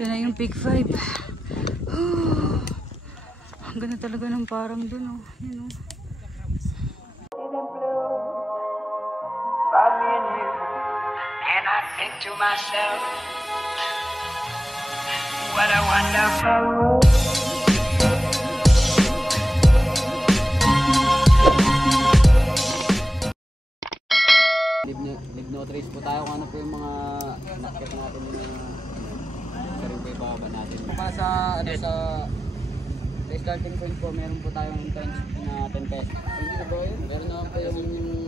Yan na yung Peak 5. Ang ganda talaga ng parang dun, oh. Yan, oh. And I think to myself, what a wonderful world. Live no trace po tayo kung ano po yung mga nakikita natin na karin po ibaba natin. Sa starting point po, meron po tayong entrance na 10 pesos. Hindi na ba yun? Meron naman po yung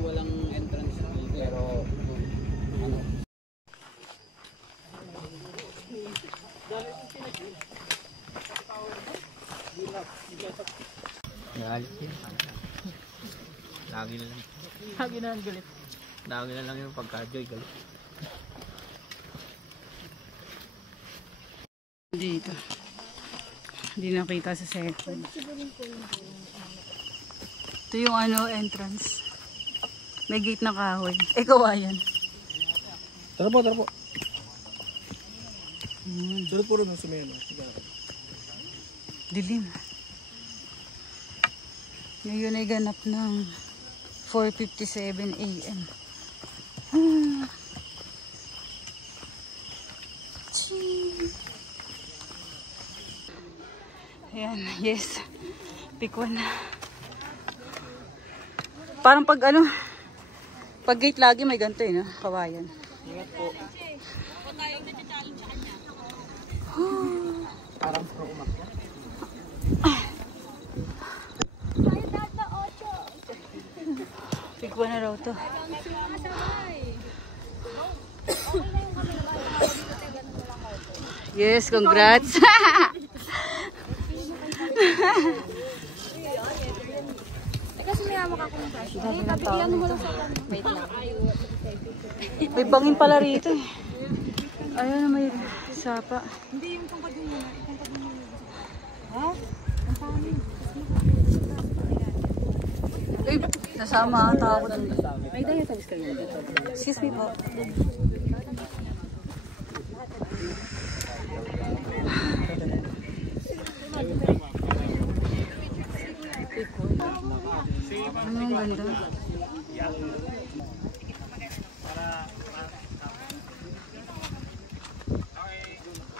walang entrance pero ano. Galit yun. Lagi na lang. Lagi na lang galit. Lagi na lang yung pagka-joy galit. Dito. Hindi nakita sa second. Ito yung ano, entrance. May gate na kahoy. Kawayan. Tara po, tara po. Sunod po rin ng sumeno. Dilim. Ngayon ay ganap ng 4:57 AM. Ayan, yes. Pick 1 na. Parang pag ano, pag gate lagi may ganito eh, no? Kawayan. Ingat po. Parang pro umakya. Pick 1 na raw to. Yes, congrats. Kasi may hawak ako ng brush. Iyan mo lang sa wait lang. May bangin pala rito eh. Ayun, may sapa. Hindi yung pangkad mo muna. Pangkad mo muna. Ha? Ang pangin. Ay, nasama ang tao ko dun. May dahil sa biskay yun. Excuse me po. Ano ang ganda?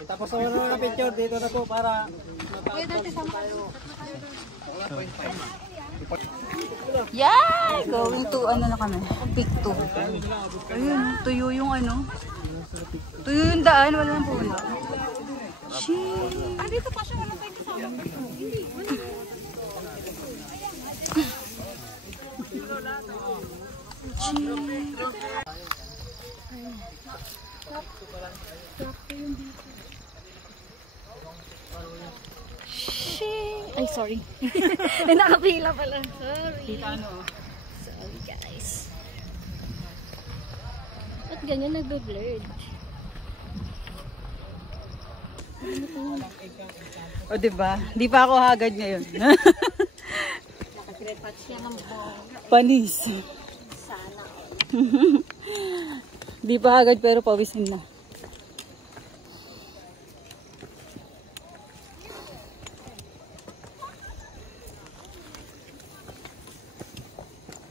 Tapos sa mga picture dito na po para Yeah! Going to ano na kami? Peak 2. Ayun, tuyo yung ano. Tuyo yung daan, wala nang puno. Shit! Ah, dito pa siya walang pwede sa amin. Hindi, wala. Ay, sorry. Nakapila pala. Sorry. Sorry, guys. At ganyan nagbe-blurred. O diba? Di pa ako hagad ngayon. Nakakrepat siya ng bongga. Panis. Sana. Di pa hagad pero pawisin na.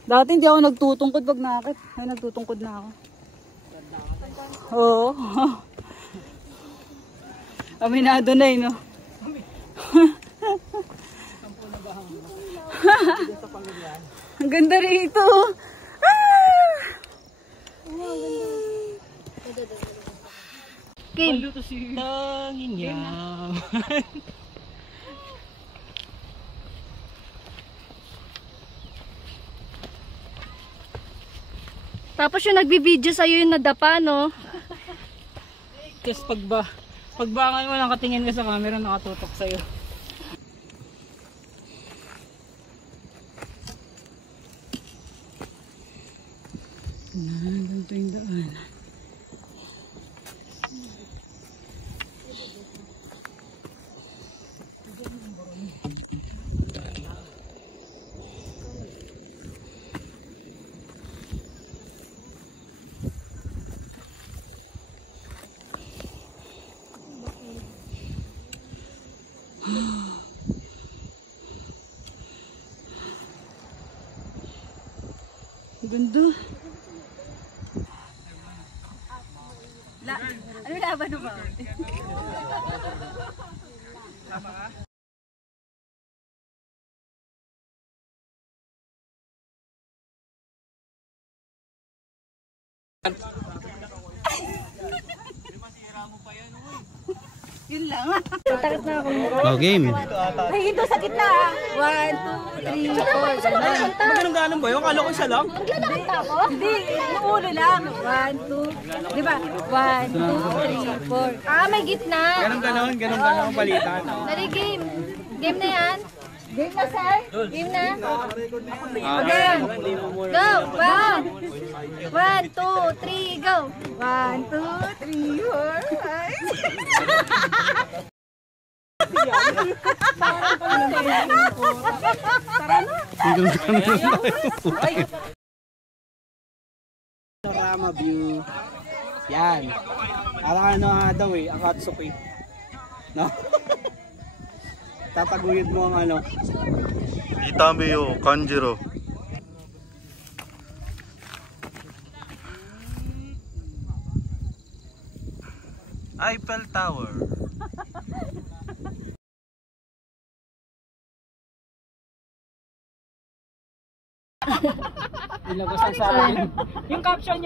Dati hindi ako nagtutungkod pag nakakit. Ay, nagtutungkod na ako. Oo. Aminado na eh, no? Ang ganda rito. Kim. tangin niya. Tapos yung nagbibideo sa'yo yung nadapa, no? Kasi pagbangan mo nakatingin ka sa camera, nakatutok sa'yo. Ganito yung daan. Ganda. Ano laban mo ba? Yun lang. Takot na ako. Oh, game. Ay, ito sa gitna. 1, 2, 3, 4. Ganun ba yun? Kala ko isa lang. Hindi, yung ulo lang. 1, 2. Di ba? 1, 2, 3, 4. Ah, may gitna. Ganun ang balita. Dali, game. Game na yan. Game na, sir. Game na. Okay. Go. 1, 2, 3, go. 1, 2, 3, 4, 5. Panorama view. Yan. Parang ano nga daw eh, Akatsuki. No? Tataguyod mo ang ano. Itami yo Kanjiro. Eiffel Tower. Ilabas ang sa akin. Yung caption.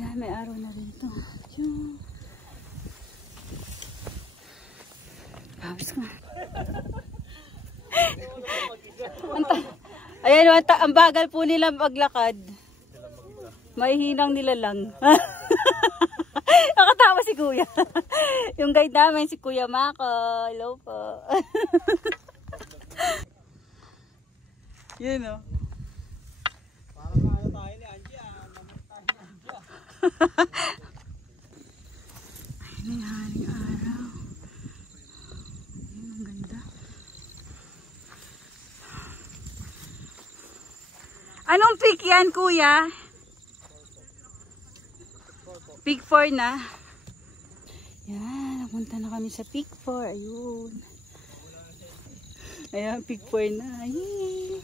Yan, may araw na rin ito. Pawis ko. Ayan, ang bagal po nila maglakad. Maihinang nila lang. Nakatawa si Kuya. Yung guide namin, si Kuya Mako. Hello po. Yun o. Parang ano tayo ni Angie ah. Ayun yung haling araw. Ayun, ang ganda. Anong peak yan, Kuya? Peak 4 na. Yan, napunta na kami sa peak 4. Ayun. Ayan, peak 4 na. Yay!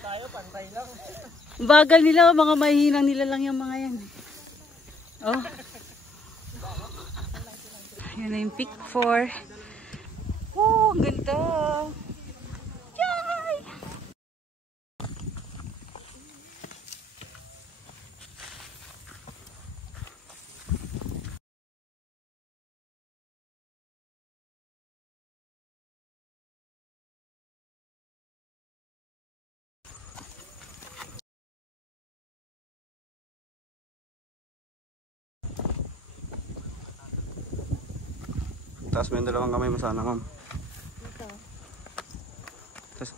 Tayo, pantay lang. Bagal nila, mga mahihinang nila lang yung mga yan. Oh. Yan na yung peak 4. Oh, ang ganda. Yay! Taas mo yung dalawang kamay mo sana, ma'am. Taas.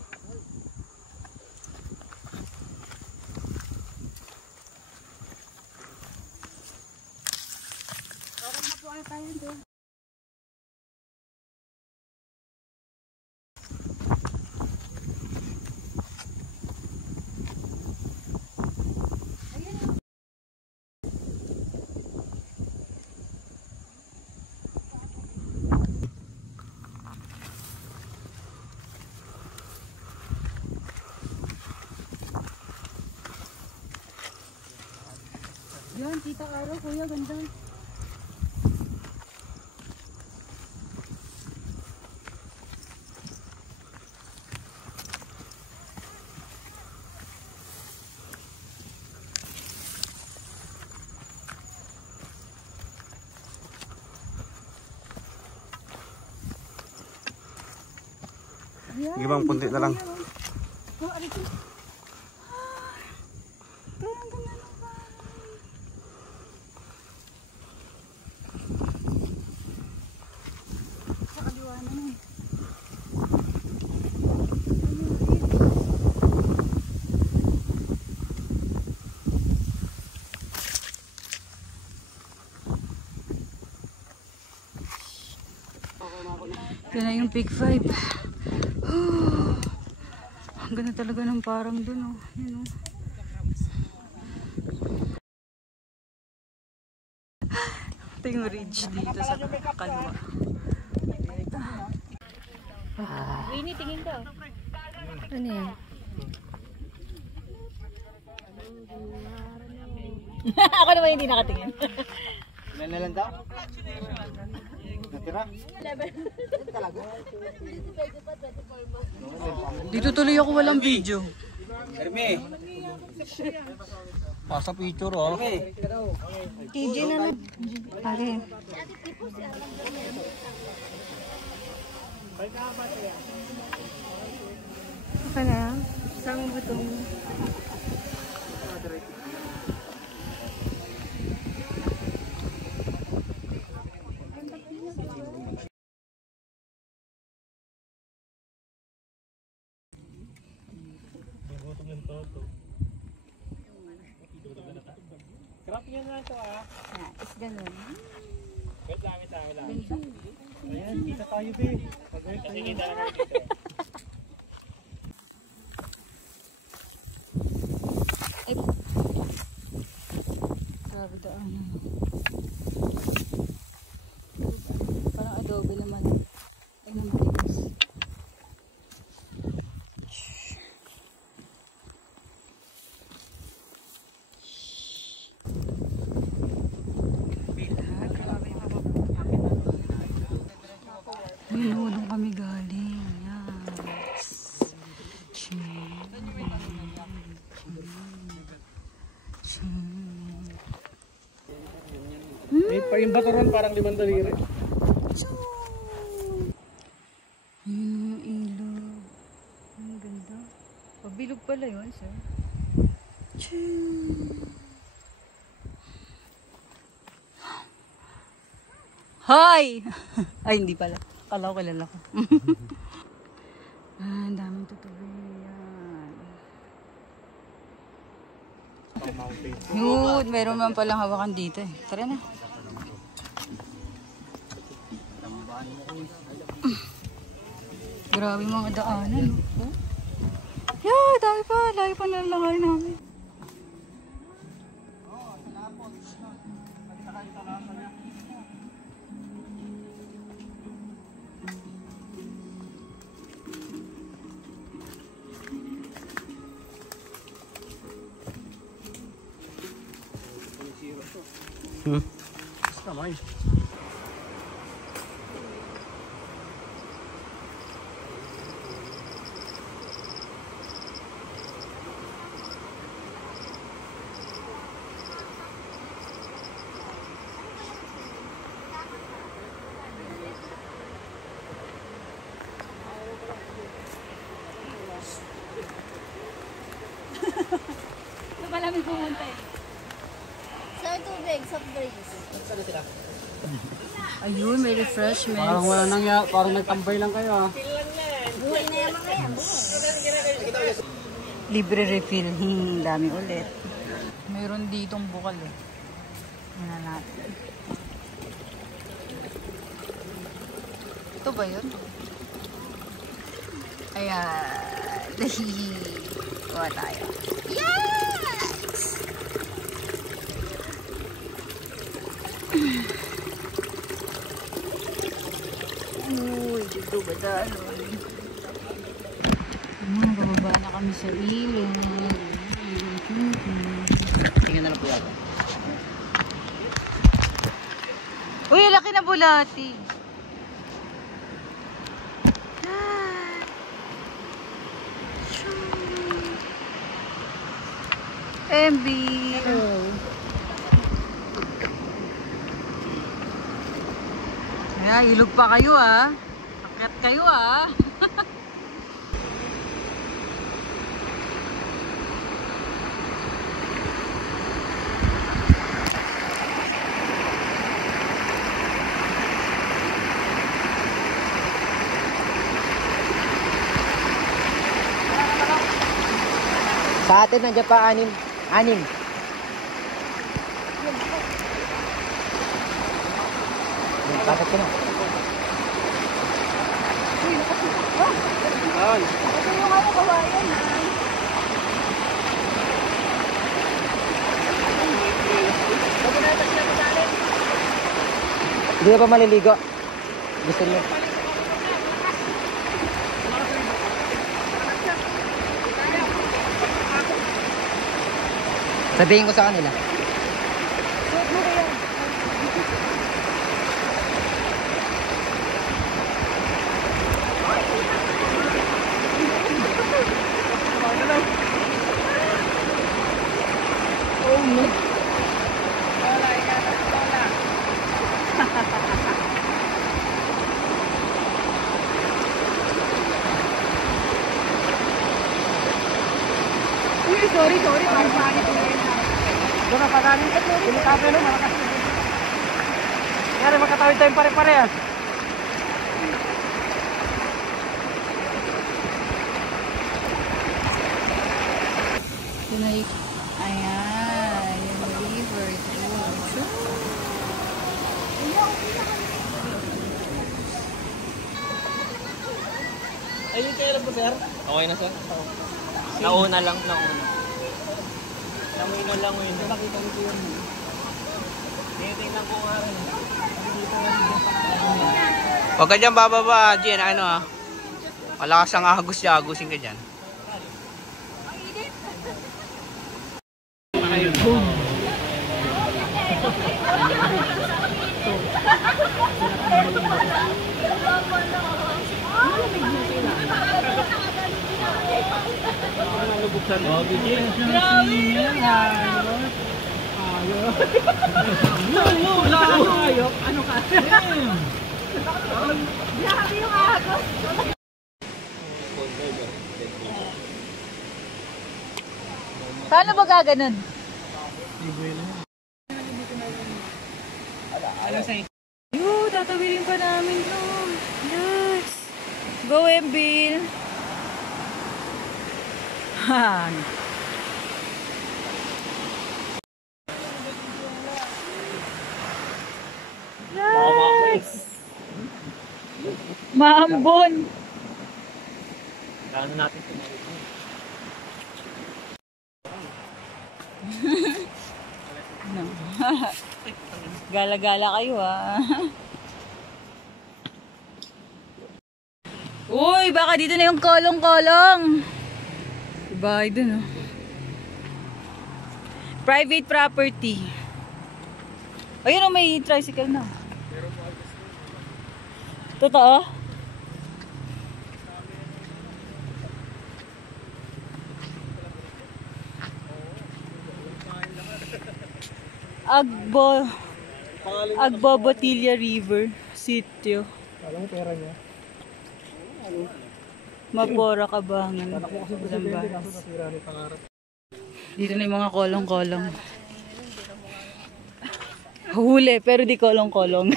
Yan, kita araw, Kuya, ganda. Sige bang, punti na lang. Oh, arito. Kaya ang ganda ng bahay. Sa kaliwa na eh. Peak 5. Ang ganda talaga ng parang dun, oh. Yun, oh. Ito yung ridge dito sa kalwa. Winnie, tingin ka. Ano yan? Ako naman hindi nakatingin. Ilan na lang daw? Natira? Dito tuloy ako walang video. Herme! Pasa picture oh. Herme! TJ na lang. Pare. Aka na? Saan mo ba itong... Crap yan na ito ah. Is ganun. Wait lang, wait lang. Ayan, kita tayo be. Kasi kita na kami dito. Ay. Grabe daan. Parang adobe naman. Ay namakinis. Yun, doon kami galing. Yes. Yung bato ron parang 5 daliri. Ayun yung ilog. Ang ganda. Pabilog pala yun, sir. Hi! Ay, hindi pala. Kala ko kilala ko. Ang daming tutubian. Yun, meron man palang hawakan dito eh. Tara na. Grabe mga daanan. Oh. Yeah, dami pa. Lagi pa nalalakay namin. Kamay. Malamig pumunta eh. Sir, tubig, soft drinks. Ayun, may refreshments. Parang wala nang parang nagtambay lang kayo ah. Buhay na yung mga yan. Libre refill. Dami ulit. Mayroon ditong bukal eh. Ano natin. Ito ba yun? Ayan. Kuha tayo. Yes! Uy, dito ba dalo? Bababa na kami sa ilog. Tingnan na lang po yan. Uy, laki na bulati. MB. Kaya ilog pa kayo ah. Akyat kayo ah. Sa atin nandiyan pa 6. Bakit ko na? Ito yung ano, kawayan. Hindi na pa maliligo. Gusto niyo? Sabihin ko sa kanila. Sorry. Pangit ko rin. Doon na pagaling ka to. Pinitabi na malakas. Kaya makatawid tayong pare-parehas. Tunay. Ayan. Yung river. Ayun kayo lang po, sir? Okay na, sir? Nauna lang. Nauna lang yun. Nakita nito yun. Tingnan ko nga rin. Huwag ka dyan bababa, Jen. Ano ah. Malakas ang agos siya. Agusin ka dyan. Paano ba gaganon? Tatawirin pa namin to. Yes. Go, Embil. Han. Nice. Maambon. Kano natin ito? No. Gala-gala kayo ah. Uy, baka dito na yung kolong-kolong. Bahay dun oh. Private property. Ayun oh, may tricycle na. Totoo? Agbobotilia River Sitio. Alam mo pera niya. Mapora Kabangan. Dito na yung mga kolong-kolong. Huli pero di kolong-kolong.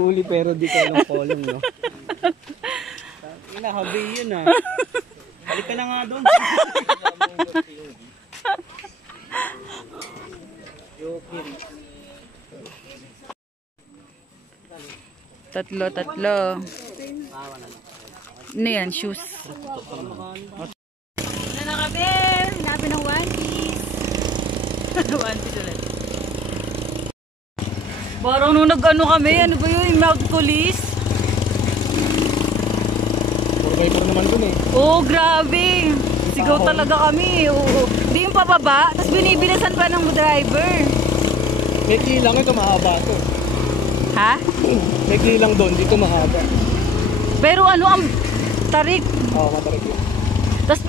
Huli pero di kolong-kolong, no? Inahabi yun ah. Balik ka na nga doon. Tatlo. Ano yan? Shoes. Ano na kami? Hinabi ng One Piece. One Piece ulit. Parang nung nag-ano kami, ano ba yun? Yung Mount Colis? Puro naman dun eh. Oo, grabe. Sigaw talaga kami. Oo. Di yung pababa, tapos binibilisan pa ng driver. May kilang ito mahaba to. Ha? May kilang doon, dito mahaba. Pero ano ang tarik? Oo, matarik yun. Tapos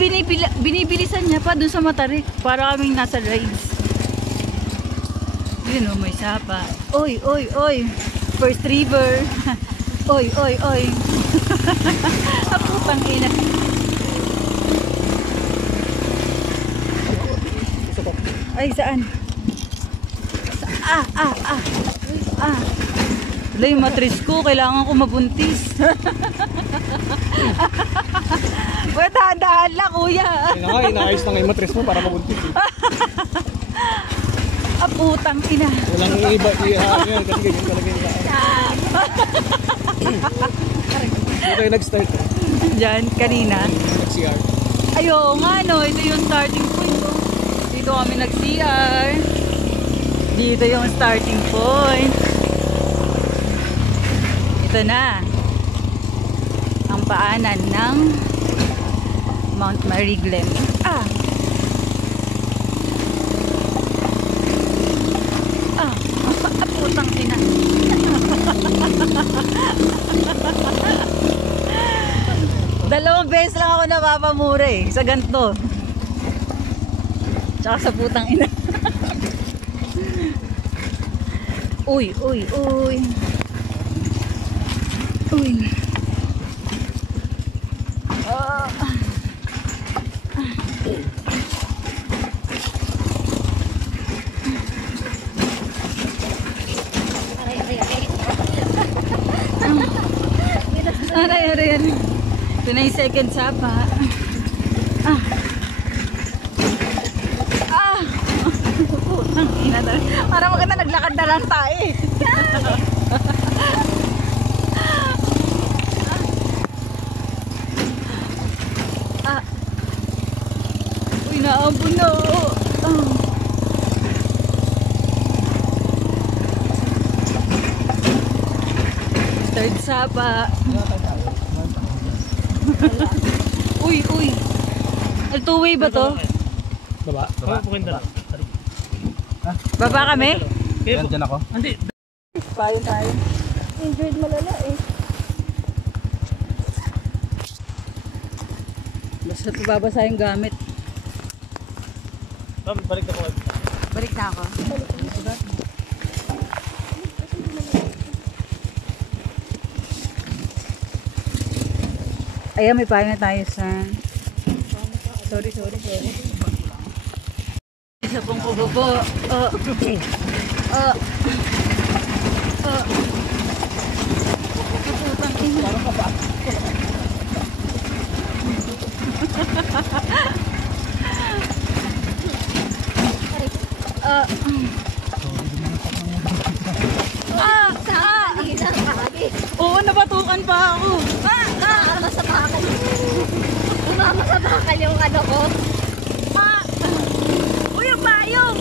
binibilisan niya pa dun sa matarik para kaming nasa rides. Yun o, may sapa. Oy. First river. Oy. Putang ina. Ay, saan? Wala yung matris ko. Kailangan ko mabuntis. Wala, dahan-dahan lang, kuya. Inaayos na nga yung matres mo para mabuntis. Putang ina. Walang iba yan kasi ganyan talaga yung daan. Dito yung nag-start eh. Diyan, kanina. Nag-CR. Ayo nga no, ito yung starting point. Oh. Dito kami nag-CR. Dito yung starting point. Ito na. Ang paanan ng Mount Mariglen. Ah! Ah! Putang ina. Dalawang beses lang ako napapamura eh, sa ganito. Tsaka sa putang ina. Uy, uy, uy. Uy. Ah. Aray, aray, aray. Ito na yung second sapa. Ah. Ah. Putang ina talaga. Para maganda naglakad na lang tayo eh. Ah. Uy, naambun na. Ah. Third sapa. Uy, uy. Two-way ba to? Baba. Baba. Baba kami? Yan, dyan ako. Hindi. Payo tayo. Injured malala eh. Basta babasa yung gamit. Balik ako. Balik na ako. Ayan, may payo na tayo sa... Sorry. Isa pong kububo. Putang ina. Oo, nabatukan pa ako. Umama sa bakal. Umama sa bakal yung ano ko. Uy, ang payong!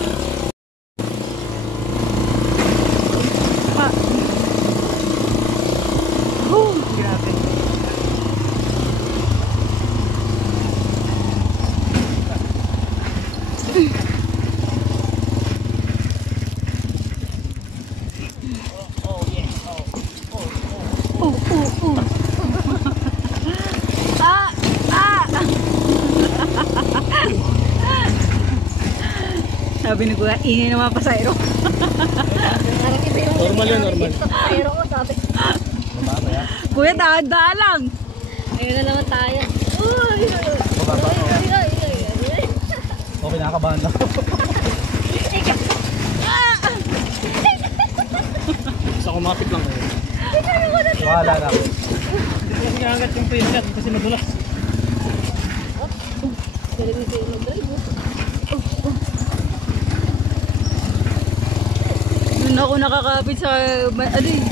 Grabe. Sabi ni Kuya, ingay naman pasayro. Normal yun, normal. Pero ko sabi. Kuya, dahan-dahan lang. Ayun na naman tayo. Uy! Okay, nakakabahan lang. Sa kumapit lang kayo. Wala na ako. Kasi angat yung pinkat kasi madulas. Galing nito yung mag-drive. Doon ako nakakapit sa... Ano eh?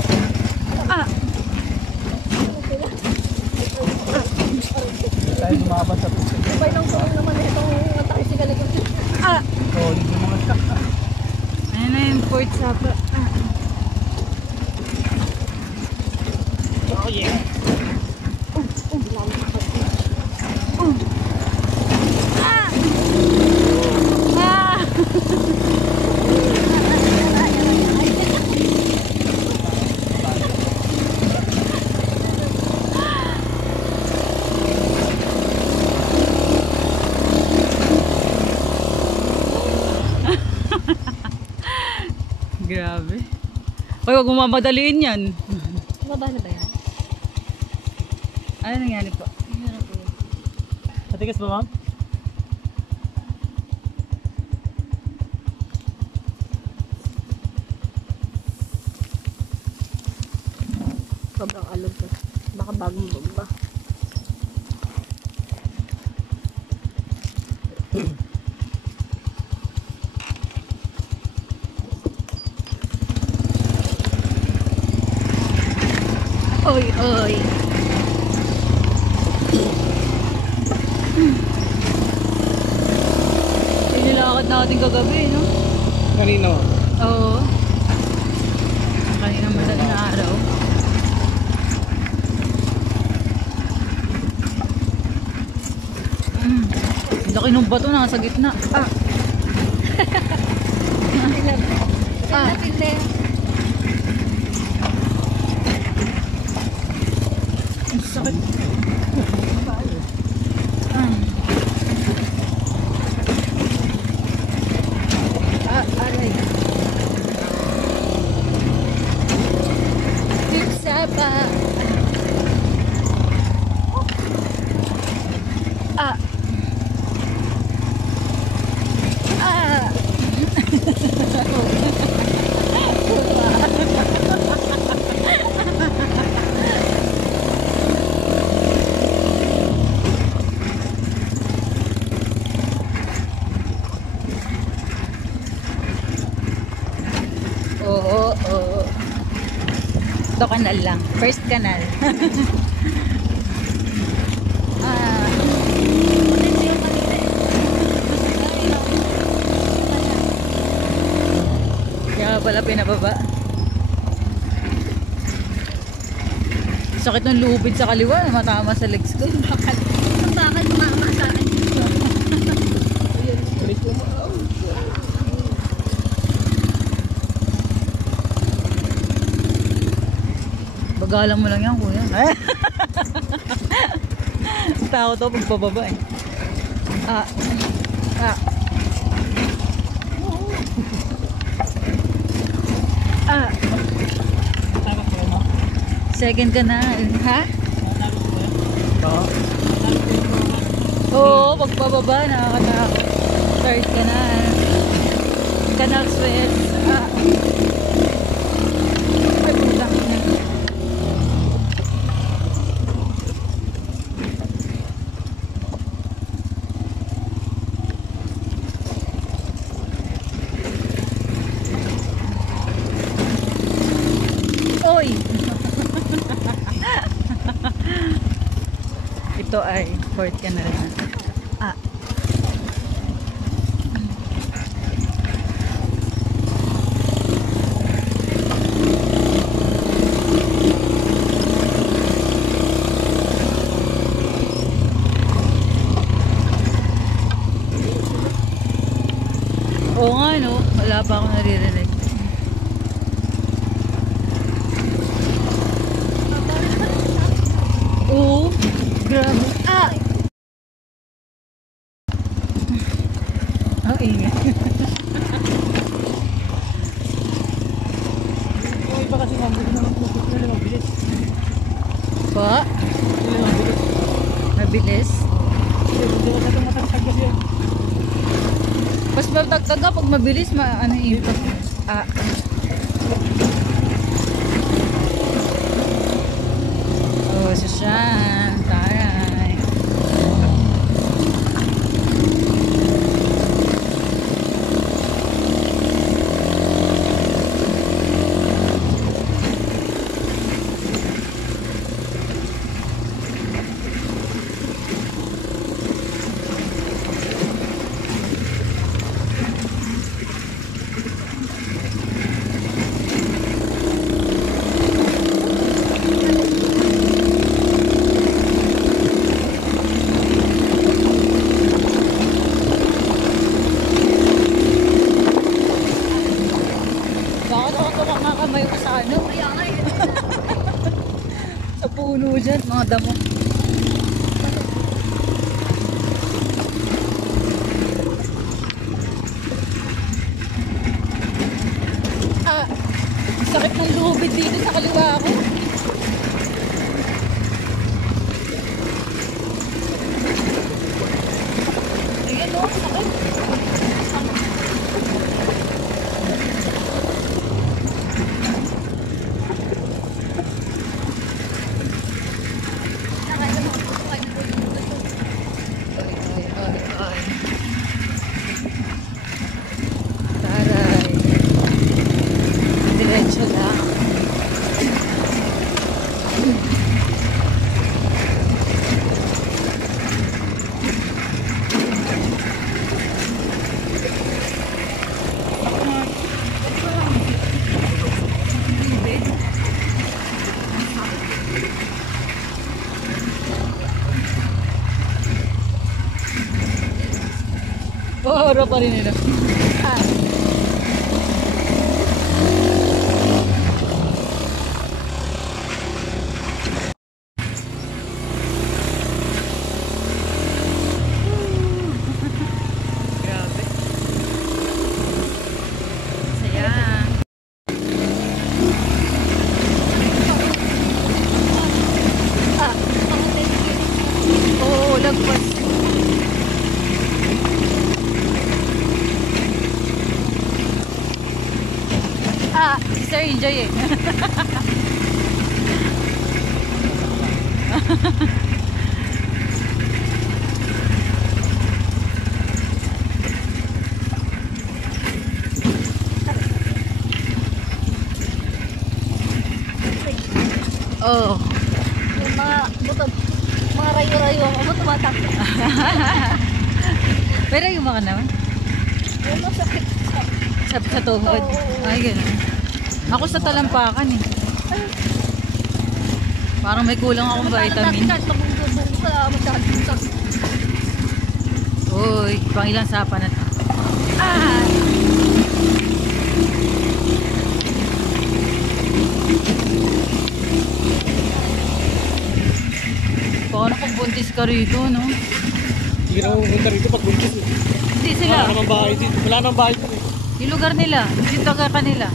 Tayo lumabas sa puso. Sabay lang tulong naman itong tricycle ko. So, hindi mo mga Ayan na yung fourth sapa. Oh yeah. Grabe. Hoy, huwag mo mamadaliin yan. Mababa na ba yan? Ano nangyari po? Matigas ba, ma'am? Sobrang alog ko. Baka bagong bomba. natin kagabi, no? Kanino? Oo. Kanina madaling na araw. Ang laki ng bato nasa gitna. Ah. Ah. Ang sakit. Aray. Pizza pa. Ah. Ah. Oo, oo. Ito kanal lang. First kanal. Ah. Kaya pala pinababa. Sakit ng lubid sa kaliwa. Matama sa legs ko. Bakit tumama sa akin dito? Bagalang mo lang yan, kuya. Tao to pagpababa eh. Ah. Ah. Ah. Second ka na. Ha? Oo. Oo, pagpababa, nakakatakot. Third ka na. Canal sweat. Ah. Ay, putang ina. Oy! Ito ay fourth ka na rin. Ah. Oo nga no, wala pa akong naririnig. Oo, grabe. Ah! Ang ingay. Yung iba kasi mabilis naman pupunta nila mabilis. Pa? Sila mabilis. Mabilis? Hindi ko sa matagtag kasi yan. Mas matagtag ka pag mabilis, ano yung ah. Oh, Sushan. Taray. Bakit ako kumakamay ko sa ano? Sa puno dyan, mga damo. Ah, sakit ng lubid dito sa kaliwa ko. Ayan o, sakit. Taray. Diretso lang. Aura pa rin nila. Ah. Grabe. Saya. Oo, lagpas. Si Sir Enjoy eh. Oh. Yung mga buto, mga rayo-rayo ako tumatakbo. Pero yung mga naman. Yung masakit Sa tuhod. Ay, gano'n. Ako sa talampakan eh. Parang may kulang akong vitamin. Magbubong sa masyadong. Uy, pang ilang sapa na to. Ah! Paano kung buntis ka rito, no? Hindi ka na pupunta rito pag buntis. Hindi Wala sila. namang bahay dito. Wala namang bahay dito. Yung lugar nila. Yung taga kanila.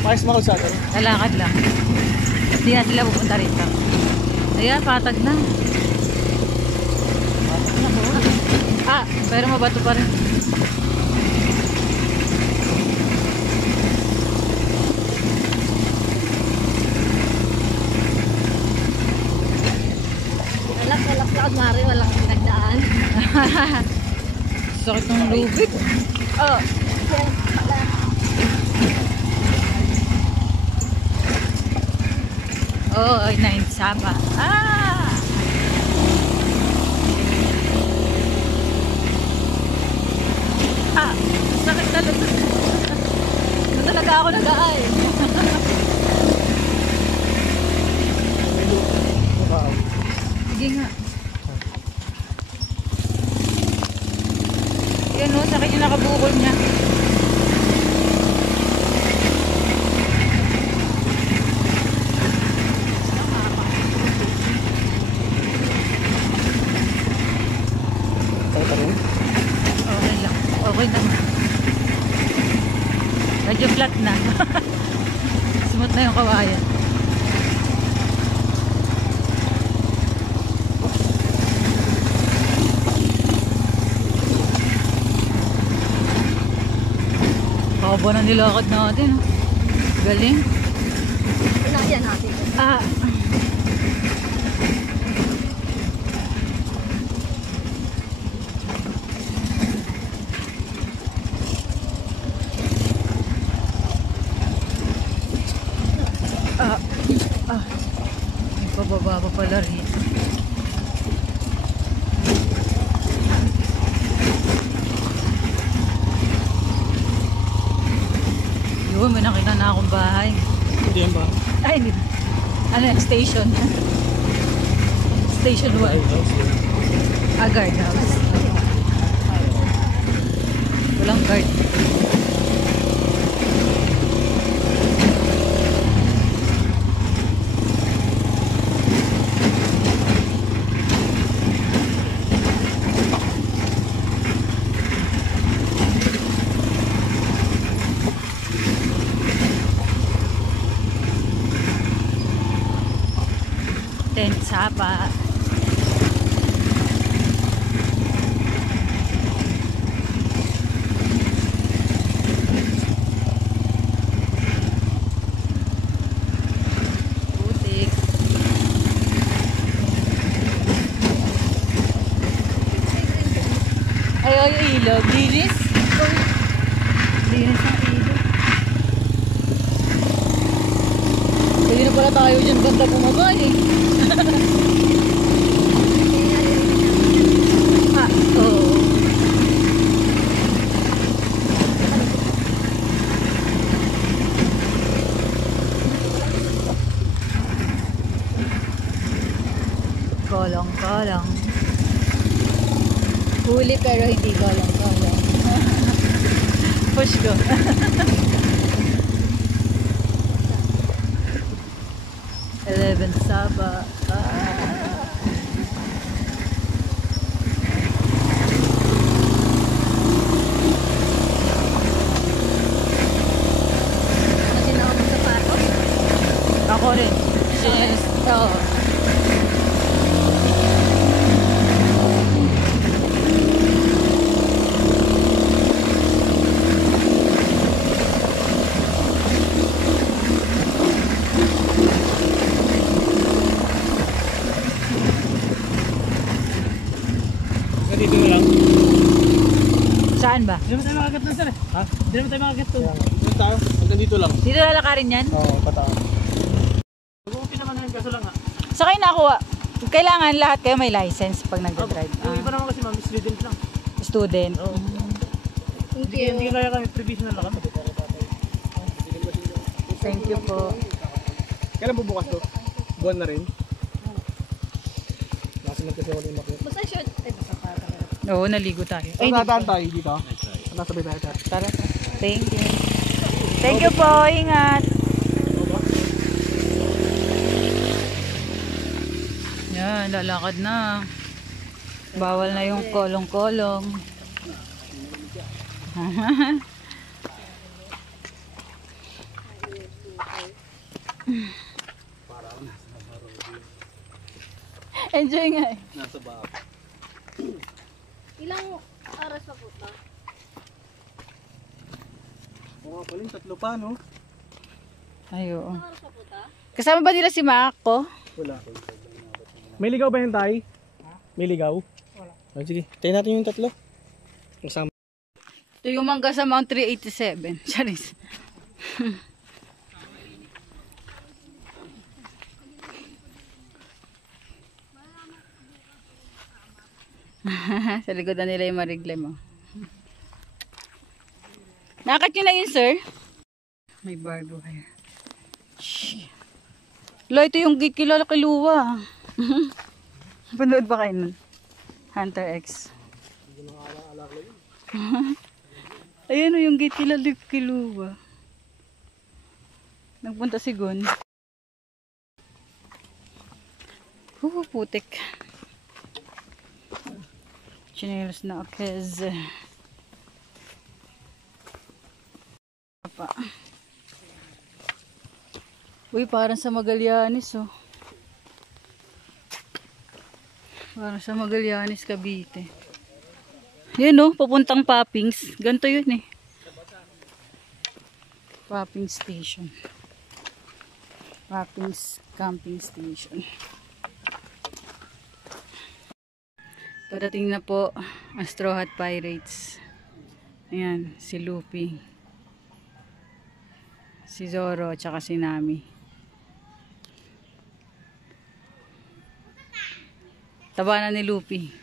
Pares mo sa atin. Lalakad lang. Hindi na sila pupunta rito. Ayan, patag na. Pero mabato pa rin. Walak na kunwari, walang pinagdaan. Sakit ng lubid. Oh. Oo, ay sapa. Sakit talaga. Ito talaga ako nag-aay. Sige nga. Yan o, sakit yung nakabukol niya. Okay lang. Okay naman. Medyo flat na. Smooth na yung kawayan. Haba na nilakad natin. Galing. Pinakya natin. May pababa pa pala rito. Yun, may nakita na akong bahay. Hindi yan ba? Ay, hindi. Ano yan? Station. Station 1. Guardhouse. Walang guard. Sapa. Putik. Ay, ilog. Linis. Linis ng ilog. Pwede na pala tayo dyan banda bumaba eh. Oo. Kolong-kolong. Huli pero hindi kolong-kolong. Push ko. Eleven Saba. Ako rin. Yes. Oo. Dito na lang. Saan ba? Hindi naman tayo makagat nun, sir. Ha? Hindi naman tayo makagat nun. Dito tayo. Hanggang dito lang. Dito lalakarin yan? Oo, pataan. Mag-uupi naman namin kaso lang ha. Sa kayo nakuha. Kailangan lahat kayo may license pag nagdadrive. Yung iba naman kasi ma'am, student lang. Student. Oo. Hindi kaya kami, provisional lang kami. Thank you po. Kailan bubukas to? Buwan na rin. Nakasunod kasi ako yung makit. Oo, naligo tayo. Ay, nataan tayo dito. Nasabay tayo tayo. Tara. Thank you. Thank you po. Ingat. Yan, lalakad na. Bawal na yung kolong-kolong. Enjoy nga eh. Nasa baba. Ilang oras pa po ito? Oo, paling tatlo pa, no? Ay, oo. Ilang oras pa po ito? Kasama ba nila si Mako? Wala. May ligaw ba yung tay? May ligaw? Wala. Oh, sige, tayo natin yung tatlo. Kasama. Ito yung mangga sa Mount 387. Charis. Sa likod na nila yung mariglay mo. Nakat nyo na yun, sir? May barbed wire. Shhh. Lo, ito yung gate kilala kay Luwa. Panood ba kayo nun? Hunter X. Ayan o yung gate kilala kay Luwa. Nagpunta si Gon. Putik. Chinelos na okez. Uy, parang sa Magallanes oh. Parang sa Magallanes, Cavite. Yan oh, papuntang Poppings. Ganito yun eh. Popping Station. Poppings Camping Station. Padating na po ang Straw Hat Pirates. Ayan, si Luffy. Si Zoro, tsaka si Nami. Taba na ni Luffy.